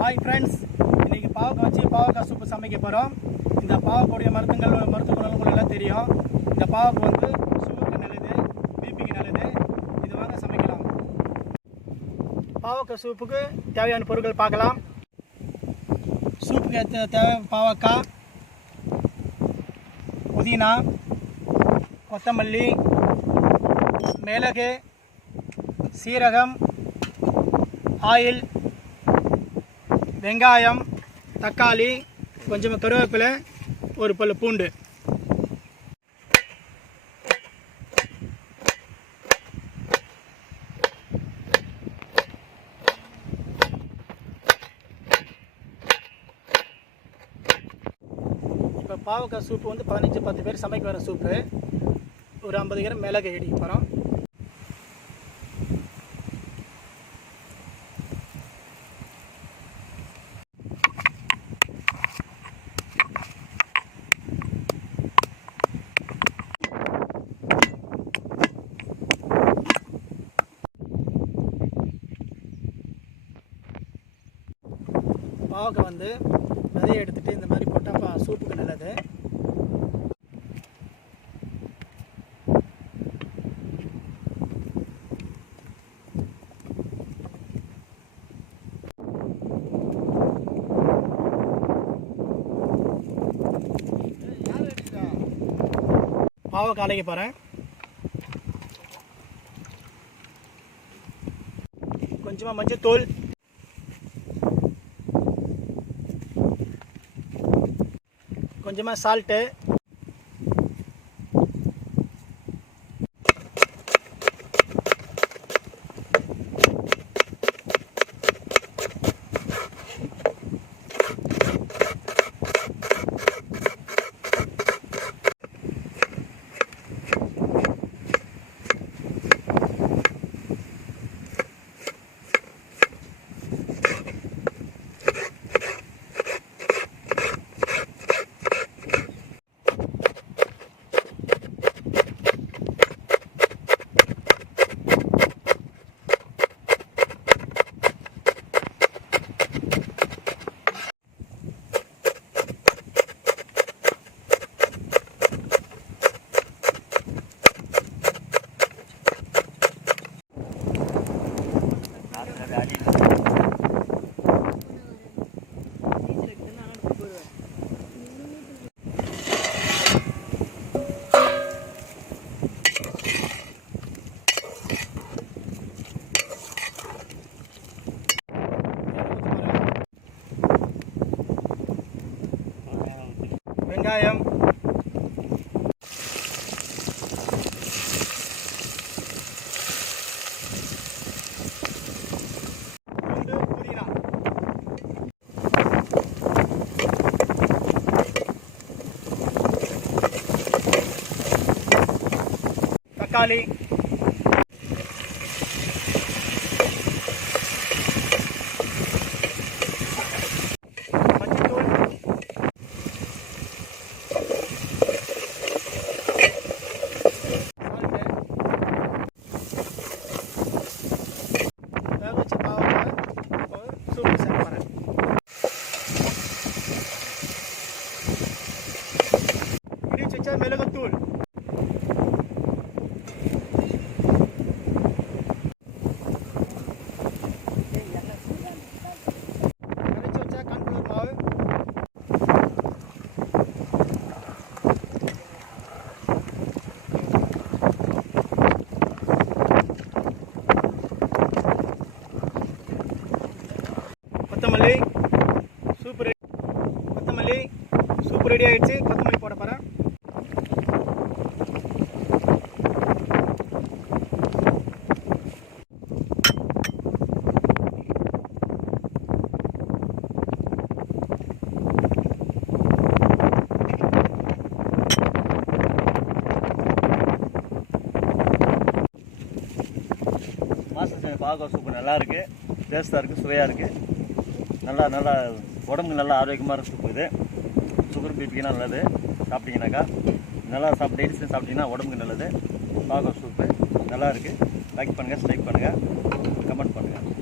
Hi friends, இன்றைக்கி பாவக்காய் வச்சு பாவக்காய் சூப்பு சமைக்க போகிறோம். இந்த பாவக்காயுடைய மருத்துவ குணங்கள் உங்களுக்கு எல்லாம் தெரியும். இந்த பாவக்காய் வந்து சுகருக்கு நல்லது, பிபிக்கு நல்லது. இது வாங்க சமைக்கலாம். பாவக்காய் சூப்புக்கு தேவையான பொருட்கள் பார்க்கலாம். சூப்புக்கு தேவை பாவக்காய், புதினா, கொத்தமல்லி, மிளகு, சீரகம், ஆயில், வெங்காயம், தக்காளி, கொஞ்சம் கருவேப்பிலை, ஒரு பல்லு பூண்டு. இப்போ பாவக்காய் சூப்பு வந்து 15-10 பேர் சமைக்க வர சூப்பு. ஒரு 50 கிராம் மிளகு எடுக்க போகிறோம். பாவக்காய் வந்து விதையை எடுத்துகிட்டு இந்த மாதிரி போட்டால் சூப்புக்கு நல்லது. பாவக்காய் அரைக்க போகிறேன். கொஞ்சமாக மஞ்சள் தூள், கொஞ்சமாக சால்ட்டு, வெங்காயம், பூண்டு, புதினா, தக்காளி, மிளகுத்தூள், கரைச்சி வச்சா கான்ஃப்ளவர் மாவு, கொத்தமல்லி. சூப்பு ரெடி ஆகிடுச்சு. கொத்தமல்லி போட போகிறேன். பாவக்காய் சூப்பு நல்லா இருக்குது, டேஸ்ட்டாக இருக்குது, சுவையாக இருக்குது. நல்லா உடம்புக்கு நல்லா ஆரோக்கியமாக இருக்க சூப்பு இது. சுகர் பிபிக்குனா நல்லது. சாப்பிட்டீங்கன்னாக்கா நல்லா டெய்லி சாப்பிட்டீங்கன்னா உடம்புக்கு நல்லது. பாவக்காய் சூப்பு நல்லா இருக்குது. லைக் பண்ணுங்கள், கமெண்ட் பண்ணுங்கள்.